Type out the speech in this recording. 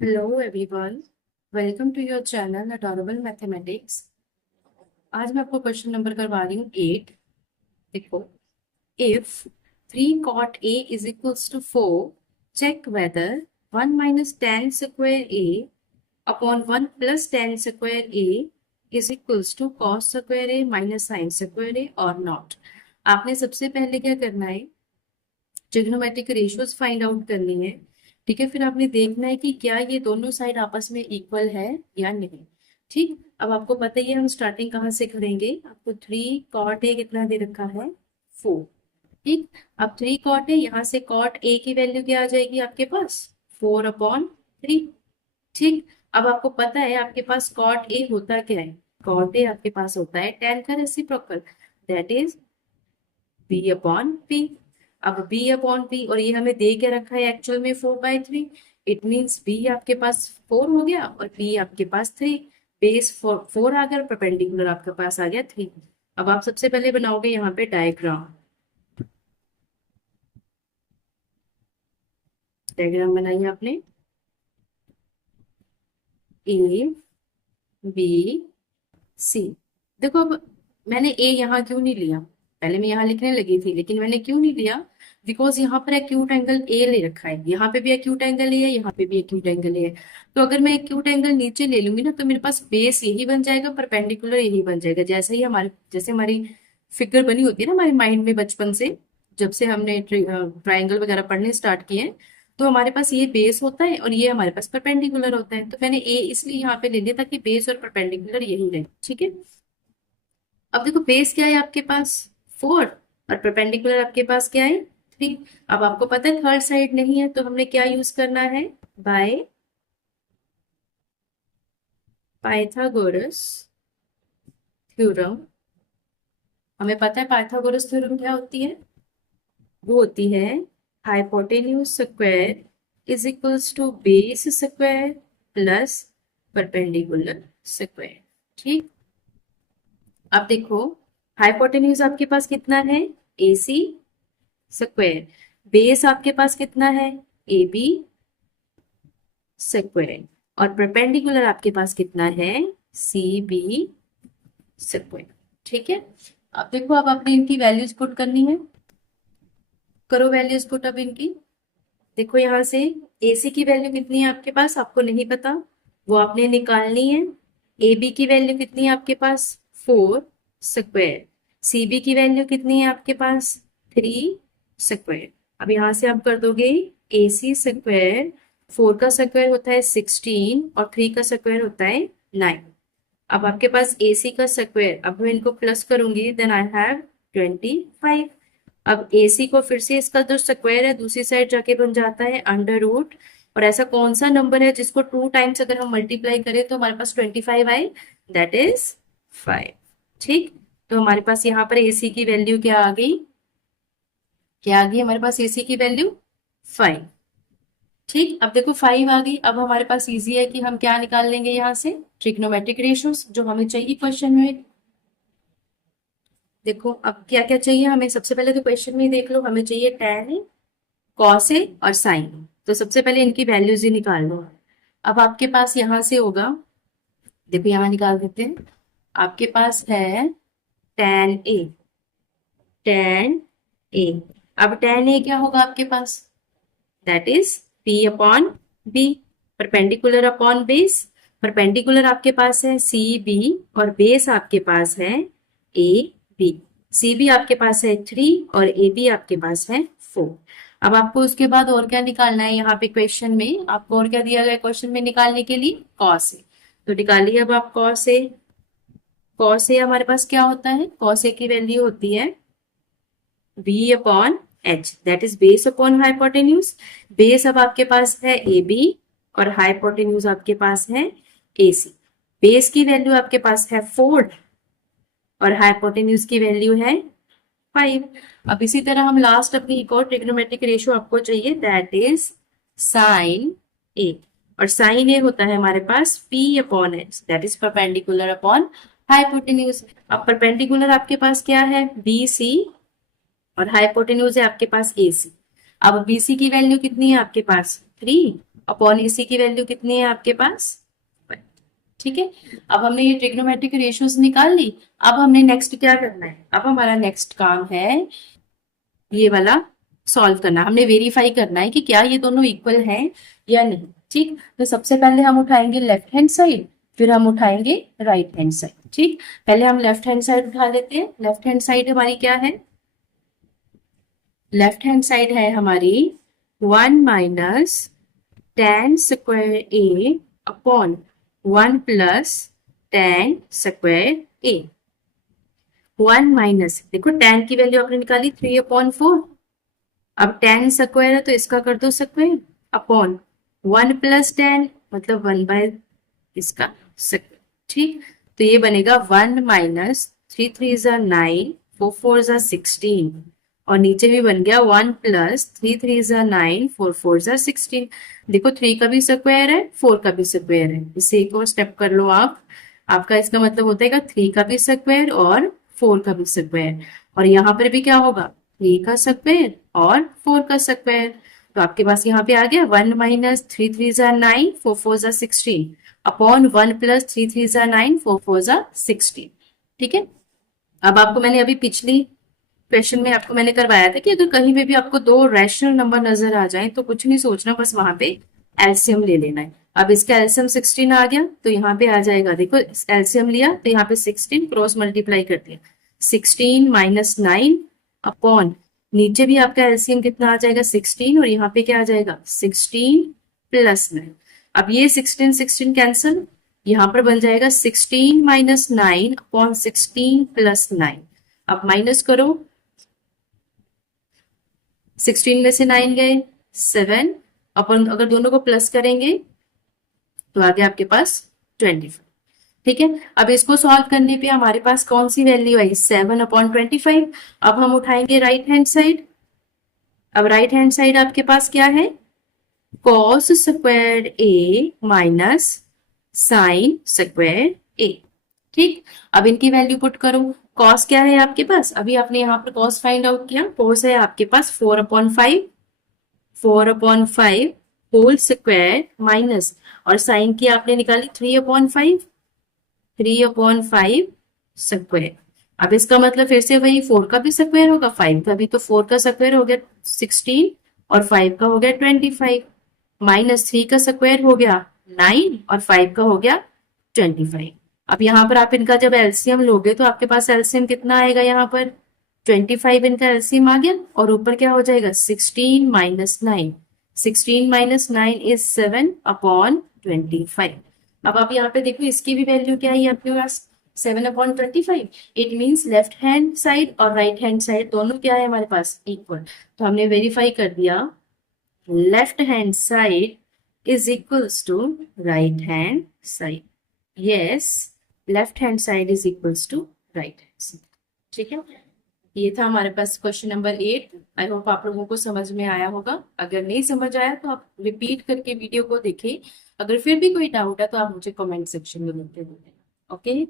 Hello everyone, welcome to your channel adorable mathematics. आज मैं आपको क्वेश्चन नंबर करवा रही हूँ 8। देखो, if 3 cot A is equals to 4, check whether 1 minus tan square A upon 1 plus tan square A is equals to cos square A minus sine square A और not. आपने सबसे पहले क्या करना है, ट्रिग्नोमेट्रिक रेशियोज फाइंड आउट करनी है। ठीक है, फिर आपने देखना है कि क्या ये दोनों साइड आपस में इक्वल है या नहीं। ठीक, अब आपको पता ही है हम स्टार्टिंग कहाँ से करेंगे। आपको 3 cot A कितना दे रखा है, 4। ठीक, अब 3 cot A, यहाँ से cot A की वैल्यू क्या आ जाएगी आपके पास, 4/3। ठीक, अब आपको पता है आपके पास cot A होता क्या है, cot A आपके पास होता है tan का रेसिप्रोकल, दैट इज B/P। अब B/P और ये हमें दे के रखा है एक्चुअल में 4/3। इट मीन्स B आपके पास 4 हो गया और P आपके पास 3। बेस 4 आ गया और परपेंडिकुलर आपके पास आ गया 3। अब आप सबसे पहले बनाओगे यहाँ पे डायग्राम। डायग्राम बनाइए आपने, A B C। देखो, अब मैंने ए यहाँ क्यों नहीं लिया, पहले मैं यहाँ लिखने लगी थी लेकिन मैंने क्यों नहीं लिया, बिकॉज यहाँ पर एक्यूट एंगल ए ले रखा है, यहाँ पे भी एक्यूट एंगल ए है, यहाँ पे भी एक्यूट एंगल ए है। तो अगर मैं एक्यूट एंगल नीचे ले लूंगी ना तो मेरे पास बेस यही बन जाएगा, परपेंडिकुलर यही बन जाएगा। जैसे हमारी फिगर बनी होती है ना हमारे माइंड में बचपन से, जब से हमने ट्राइंगल वगैरह पढ़ने स्टार्ट किए हैं, तो हमारे पास ये बेस होता है और ये हमारे पास परपेंडिकुलर होता है। तो मैंने ए इसलिए यहाँ पे ले लिया ताकि बेस और परपेंडिकुलर यही रहे। ठीक है, अब देखो बेस क्या है आपके पास, 4, और परपेंडिकुलर आपके पास क्या है, 3। अब आपको पता है थर्ड साइड नहीं है तो हमने क्या यूज करना है, बाय पाइथागोरस थ्योरम। हमें पता है पाइथागोरस थ्योरम क्या होती है, वो होती है hypotenuse square is equals to base square plus perpendicular square. ठीक, अब देखो हाइपोटेन्यूज आपके पास कितना है, AC स्क्वायर, बेस आपके पास कितना है, AB स्क्वायर, और परपेंडिकुलर आपके पास कितना है, CB स्क्वायर। ठीक है, अब देखो अब आपने इनकी वैल्यूज पुट करनी है, करो वैल्यूज पुट अब इनकी। देखो यहाँ से AC की वैल्यू कितनी है आपके पास, आपको नहीं पता, वो आपने निकालनी है। AB की वैल्यू कितनी है आपके पास, 4 स्क्वायर। CB की वैल्यू कितनी है आपके पास, 3 स्क्वायर। अब यहाँ से आप कर दोगे AC स्क्वायर, 4 का स्क्वायर होता है 16 और 3 का स्क्वायर होता है 9। अब आपके पास AC का स्क्वायर, अब मैं इनको प्लस करूंगी, देन आई हैव 25। अब AC को फिर से इसका जो स्क्वायर है दूसरी साइड जाके बन जाता है अंडर रूट। और ऐसा कौन सा नंबर है जिसको 2 टाइम्स अगर हम मल्टीप्लाई करें तो हमारे पास 25 आए, दैट इज 5। ठीक, तो हमारे पास यहाँ पर AC की वैल्यू क्या आ गई, क्या आ गई हमारे पास AC की वैल्यू 5। ठीक, अब देखो 5 आ गई, अब हमारे पास इजी है कि हम क्या निकाल लेंगे यहाँ से, ट्रिग्नोमेट्रिक रेशियोज जो हमें चाहिए क्वेश्चन में। देखो अब क्या क्या चाहिए हमें, सबसे पहले तो क्वेश्चन में ही देख लो, हमें चाहिए tan, कॉस ए और साइन। तो सबसे पहले इनकी वैल्यूज ही निकाल लो। अब आपके पास यहां से होगा, देखो यहां निकाल देते हैं, आपके पास है tan ए, tan ए। अब tan ए क्या होगा आपके पास, that is P/B, perpendicular upon base. Perpendicular आपके पास है CB और बेस आपके पास है AB। CB आपके पास है 3 और AB आपके पास है 4। अब आपको उसके बाद और क्या निकालना है, यहाँ पे क्वेश्चन में आपको और क्या दिया गया क्वेश्चन में निकालने के लिए, कॉस ए। तो निकालिए अब आप कॉस ए। कॉस ए हमारे पास क्या होता है, कॉस ए की वैल्यू होती है B/H, that is base upon hypotenuse. Base अब आपके पास है AB और हाइपोटेन्यूज आपके पास है AC। बेस की वैल्यू आपके पास है 4 और हाइपोटेन्यूज की वैल्यू है 5। अब इसी तरह हम लास्ट अपनी एक और ट्रिग्नोमेट्रिक रेशियो आपको चाहिए, दैट इज साइन ए। और साइन ए होता है हमारे पास P/H, that is perpendicular upon hypotenuse. अब परपेंडिकुलर आपके पास क्या है, BC, और हाइपोटेन्यूज है आपके पास AC। अब BC की वैल्यू कितनी है आपके पास, 3, अपॉन AC की वैल्यू कितनी है आपके पास, ठीक है। अब हमने ये ट्रिग्नोमेट्रिक रेशियोज निकाल ली। अब हमने नेक्स्ट क्या करना है, अब हमारा नेक्स्ट काम है ये वाला सॉल्व करना। हमने वेरीफाई करना है कि क्या ये दोनों इक्वल हैं या नहीं, ठीक। तो सबसे पहले हम उठाएंगे लेफ्ट हैंड साइड, फिर हम उठाएंगे राइट हैंड साइड, ठीक। पहले हम लेफ्ट हैंड साइड उठा लेते हैं। लेफ्ट हैंड साइड हमारी क्या है, लेफ्ट हैंड साइड है हमारी 1 माइनस tan स्क्वायर ए अपॉन 1 प्लस tan स्क्वायर ए। 1 माइनस, देखो tan की वैल्यू आपने निकाली 3/4, अब tan स्क्वायर है तो इसका कर दो स्क्वायर अपॉन 1 प्लस tan मतलब 1 बाय इसका स्क्वायर, ठीक। तो ये बनेगा 1 माइनस 3 3 9 4 4 16, और नीचे भी बन गया 1 प्लस 3 3 9 4 4 16। देखो 3 का भी स्क्वायर है, 4 का भी स्क्वायर है, इसे एक और स्टेप कर लो आप। आपका इसका मतलब होता है 3 का भी स्क्वायर और 4 का भी स्क्वायर, और यहाँ पर भी क्या होगा 3 का स्क्वायर और 4 का स्क्वायर। तो आपके पास यहाँ पे आ गया 1 माइनस 3 3 9 4 4 16 अपॉन 1 प्लस 3 3 9 4 4 16, ठीक है। अब आपको मैंने अभी पिछली क्वेश्चन में आपको मैंने करवाया था कि अगर कहीं पे भी आपको दो रैशनल नंबर नजर आ जाए तो कुछ नहीं सोचना, बस वहां पे एलसीएम ले लेना है। अब इसका एलसीएम 16 आ गया तो यहाँ पे आ जाएगा, देखो एलसीएम लिया तो यहाँ पे 16 क्रॉस मल्टीप्लाई कर दिया, 16 माइनस 9 अपॉन नीचे भी आपका एलसीएम कितना आ जाएगा 16, और यहाँ पे क्या आ जाएगा 16 प्लस 9। अब ये 16 16 कैंसिल, यहाँ पर बन जाएगा 16 माइनस 9 अपॉन 16 प्लस 9। अब माइनस करो, 16 में से 9 गए 7, अपन अगर दोनों को प्लस करेंगे तो आगे आपके पास 25, ठीक है। अब इसको सॉल्व करने पे हमारे पास कौन सी वैल्यू आई 7/25। अब हम उठाएंगे राइट हैंड साइड। अब राइट हैंड साइड आपके पास क्या है, कॉस स्क्वायर ए माइनस साइन स्क्वायर ए, ठीक। अब इनकी वैल्यू पुट करो। कॉस क्या है आपके पास, अभी आपने यहाँ पर कॉस फाइंड आउट किया, कॉस है आपके पास 4/5, 4/5 होल स्क्वायर माइनस, और साइन की आपने निकाली 3/5, 3/5 स्क्वायर। अब इसका मतलब फिर से वही 4 का भी स्क्वायर होगा 5 का भी, तो 4 का स्क्वायर हो गया 16 और 5 का हो गया 25, माइनस 3 का स्क्वायर हो गया 9 और 5 का हो गया 25। अब यहाँ पर आप इनका जब एलसीएम लोगे तो आपके पास एलसीएम कितना आएगा, यहाँ पर 25 इनका एलसीएम आ गया, और ऊपर क्या हो जाएगा 16 माइनस 9, 16 माइनस 9 इज 7/25। अब आप यहाँ पे देखो इसकी भी वैल्यू क्या है आपके पास 7/25। It means left hand side और राइट हैंड साइड दोनों क्या है हमारे पास इक्वल। तो हमने वेरीफाई कर दिया left hand side is equals to right hand side. Yes, left hand side is equals to right hand side, ठीक है। ये था हमारे पास क्वेश्चन नंबर 8। आई होप आप लोगों को समझ में आया होगा। अगर नहीं समझ आया तो आप रिपीट करके वीडियो को देखें। अगर फिर भी कोई डाउट है तो आप मुझे कमेंट सेक्शन में लिख के दें। ओके।